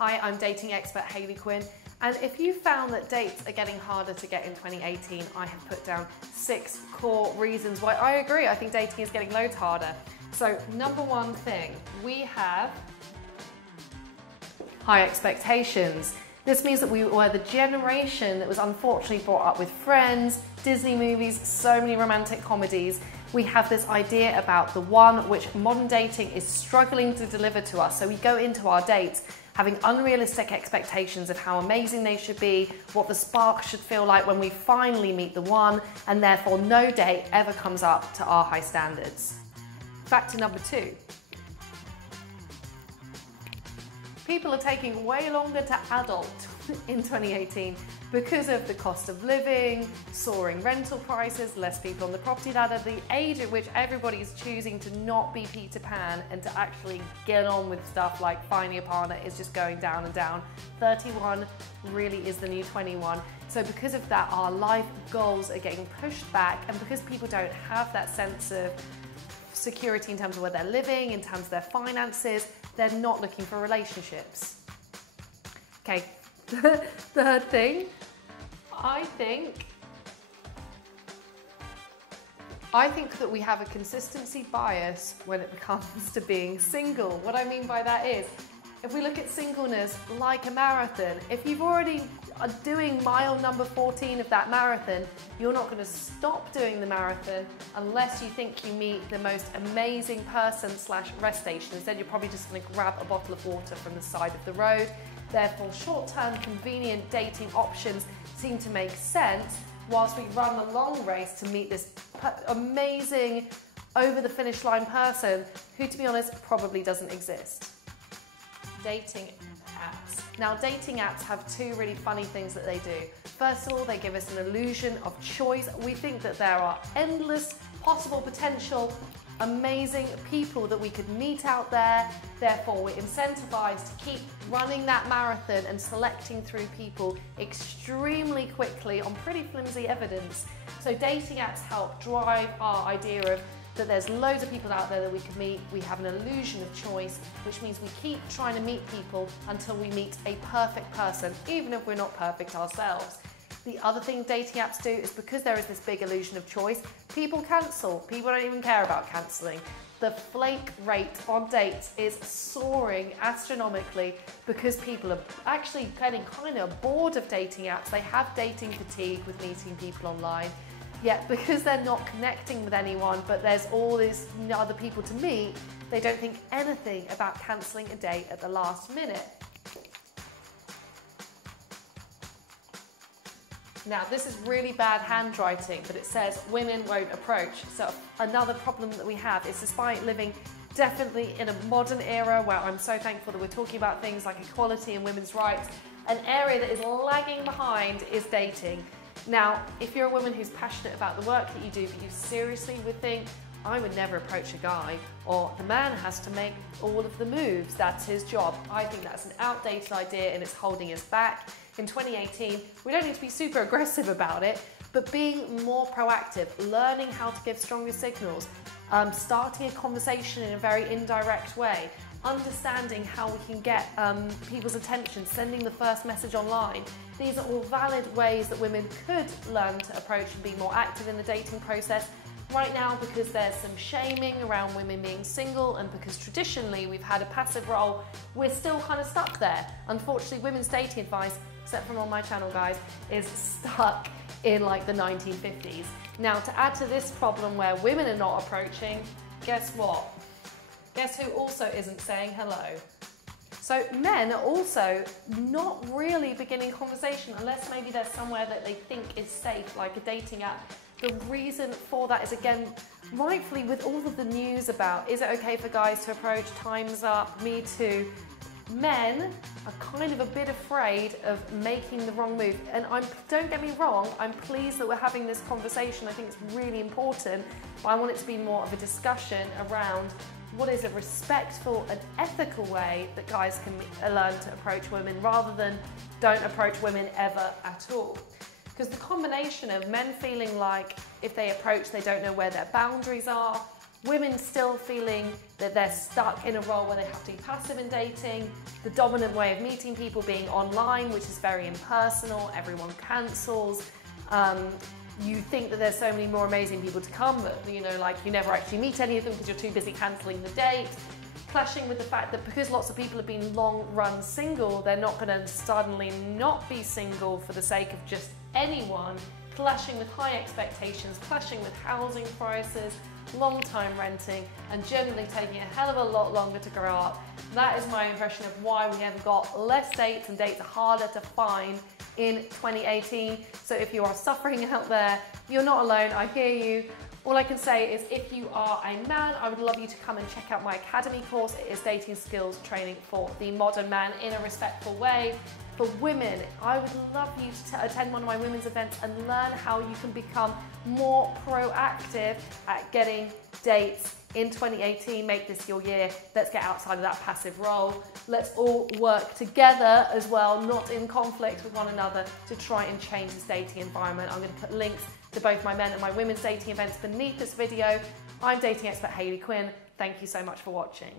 Hi, I'm dating expert Hayley Quinn, and if you found that dates are getting harder to get in 2018, I have put down 6 core reasons why I agree. I think dating is getting loads harder. So number one thing, we have high expectations. This means that we were the generation that was unfortunately brought up with Friends, Disney movies, so many romantic comedies. We have this idea about the one which modern dating is struggling to deliver to us. So we go into our dates having unrealistic expectations of how amazing they should be, what the spark should feel like when we finally meet the one, and therefore no date ever comes up to our high standards. Factor number 2. People are taking way longer to adult in 2018 because of the cost of living, soaring rental prices, less people on the property ladder, the age at which everybody is choosing to not be Peter Pan and to actually get on with stuff like finding a partner is just going down and down. 31 really is the new 21. So because of that, our life goals are getting pushed back, and because people don't have that sense of security in terms of where they're living, in terms of their finances, they're not looking for relationships. Okay, third thing, I think that we have a consistency bias when it comes to being single. What I mean by that is, if we look at singleness like a marathon, if you've already are doing mile number 14 of that marathon, you're not going to stop doing the marathon unless you think you meet the most amazing person / rest station. Instead, you're probably just going to grab a bottle of water from the side of the road. Therefore, short-term, convenient dating options seem to make sense whilst we run a long race to meet this amazing, over-the-finish line person who, to be honest, probably doesn't exist. Dating apps. Now, dating apps have 2 really funny things that they do. First of all, they give us an illusion of choice. We think that there are endless possible potential amazing people that we could meet out there. Therefore, we're incentivized to keep running that marathon and selecting through people extremely quickly on pretty flimsy evidence. So dating apps help drive our idea of that there's loads of people out there that we can meet. We have an illusion of choice, which means we keep trying to meet people until we meet a perfect person, even if we're not perfect ourselves. The other thing dating apps do is, because there is this big illusion of choice, people cancel. People don't even care about cancelling. The flake rate on dates is soaring astronomically because people are actually getting kind of bored of dating apps. They have dating fatigue with meeting people online. Yet because they're not connecting with anyone, but there's all these other people to meet, they don't think anything about cancelling a date at the last minute. Now, this is really bad handwriting, but it says women won't approach. So another problem that we have is, despite living definitely in a modern era where I'm so thankful that we're talking about things like equality and women's rights, an area that is lagging behind is dating. Now, if you're a woman who's passionate about the work that you do, but you seriously would think, I would never approach a guy, or the man has to make all of the moves, that's his job. I think that's an outdated idea and it's holding us back. In 2018, we don't need to be super aggressive about it, but being more proactive, learning how to give stronger signals, starting a conversation in a very indirect way, understanding how we can get people's attention, sending the first message online. These are all valid ways that women could learn to approach and be more active in the dating process. Right now, because there's some shaming around women being single, and because traditionally we've had a passive role, we're still kind of stuck there. Unfortunately, women's dating advice, except from on my channel, guys, is stuck in like the 1950s. Now, to add to this problem where women are not approaching, guess what? Guess who also isn't saying hello? So men are also not really beginning conversation unless maybe there's somewhere that they think is safe, like a dating app. The reason for that is, again, rightfully, with all of the news about, is it okay for guys to approach, time's up, me too, men are kind of a bit afraid of making the wrong move. And don't get me wrong, I'm pleased that we're having this conversation. I think it's really important, but I want it to be more of a discussion around what is a respectful and ethical way that guys can learn to approach women, rather than don't approach women ever at all. Because the combination of men feeling like if they approach they don't know where their boundaries are, women still feeling that they're stuck in a role where they have to be passive in dating, the dominant way of meeting people being online, which is very impersonal, everyone cancels. You think that there's so many more amazing people to come, but you know, like you never actually meet any of them because you're too busy cancelling the date. Clashing with the fact that because lots of people have been long run single, they're not going to suddenly not be single for the sake of just anyone. Clashing with high expectations, clashing with housing prices, long time renting, and generally taking a hell of a lot longer to grow up. That is my impression of why we have got less dates and dates are harder to find in 2018. So if you are suffering out there, you're not alone, I hear you. All I can say is if you are a man, I would love you to come and check out my academy course. It is dating skills training for the modern man in a respectful way. For women, I would love you to attend one of my women's events and learn how you can become more proactive at getting dates in 2018. Make this your year. Let's get outside of that passive role. Let's all work together as well, not in conflict with one another, to try and change this dating environment. I'm going to put links to both my men and my women's dating events beneath this video. I'm dating expert Hayley Quinn. Thank you so much for watching.